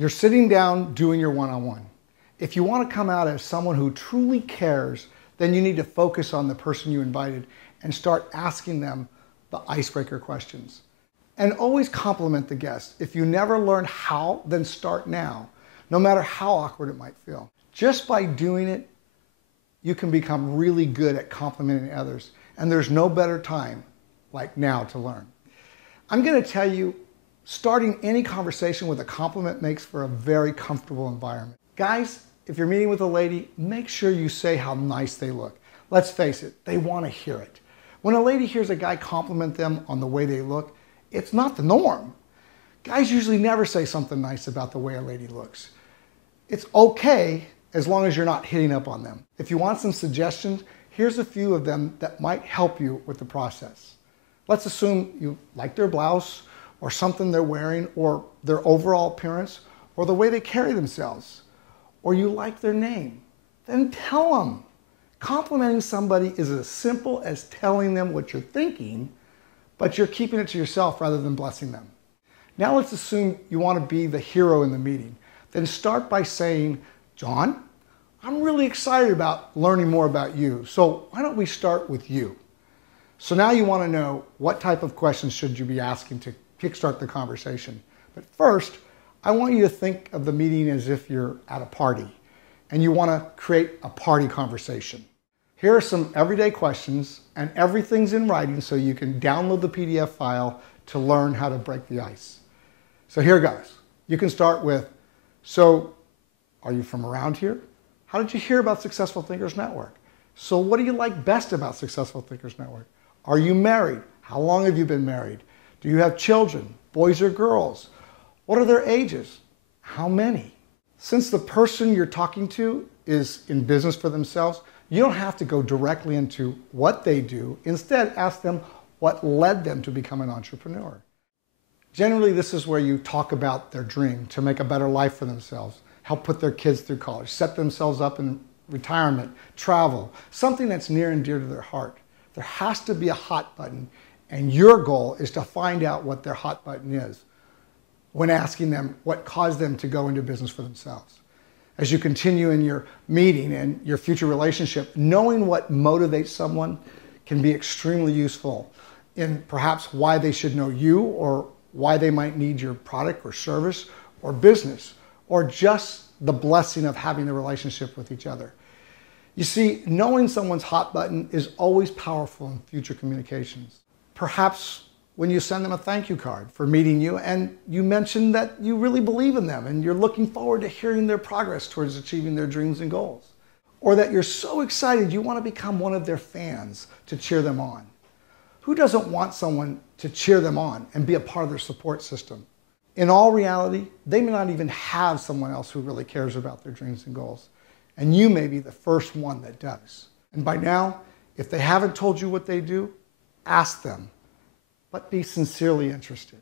You're sitting down doing your one-on-one. If you want to come out as someone who truly cares, then you need to focus on the person you invited and start asking them the icebreaker questions. And always compliment the guest. If you never learned how, then start now, no matter how awkward it might feel. Just by doing it, you can become really good at complimenting others. And there's no better time like now to learn. I'm going to tell you, starting any conversation with a compliment makes for a very comfortable environment. Guys, if you're meeting with a lady, make sure you say how nice they look. Let's face it, they want to hear it. When a lady hears a guy compliment them on the way they look, it's not the norm. Guys usually never say something nice about the way a lady looks. It's okay as long as you're not hitting up on them. If you want some suggestions, here's a few of them that might help you with the process. Let's assume you like their blouse, or something they're wearing, or their overall appearance, or the way they carry themselves, or you like their name. Then tell them. Complimenting somebody is as simple as telling them what you're thinking, but you're keeping it to yourself rather than blessing them. Now let's assume you want to be the hero in the meeting. Then start by saying, John, I'm really excited about learning more about you, so why don't we start with you? So now you want to know what type of questions should you be asking to kickstart the conversation. But first, I want you to think of the meeting as if you're at a party and you want to create a party conversation. Here are some everyday questions, and everything's in writing so you can download the PDF file to learn how to break the ice. So here goes. You can start with, so are you from around here? How did you hear about Successful Thinkers Network? So what do you like best about Successful Thinkers Network? Are you married? How long have you been married? Do you have children, boys or girls? What are their ages? How many? Since the person you're talking to is in business for themselves, you don't have to go directly into what they do. Instead, ask them what led them to become an entrepreneur. Generally, this is where you talk about their dream to make a better life for themselves, help put their kids through college, set themselves up in retirement, travel, something that's near and dear to their heart. There has to be a hot button, and your goal is to find out what their hot button is when asking them what caused them to go into business for themselves. As you continue in your meeting and your future relationship, knowing what motivates someone can be extremely useful in perhaps why they should know you, or why they might need your product or service or business, or just the blessing of having a relationship with each other. You see, knowing someone's hot button is always powerful in future communications. Perhaps when you send them a thank you card for meeting you and you mention that you really believe in them and you're looking forward to hearing their progress towards achieving their dreams and goals. Or that you're so excited you want to become one of their fans to cheer them on. Who doesn't want someone to cheer them on and be a part of their support system? In all reality, they may not even have someone else who really cares about their dreams and goals. And you may be the first one that does. And by now, if they haven't told you what they do, ask them, but be sincerely interested.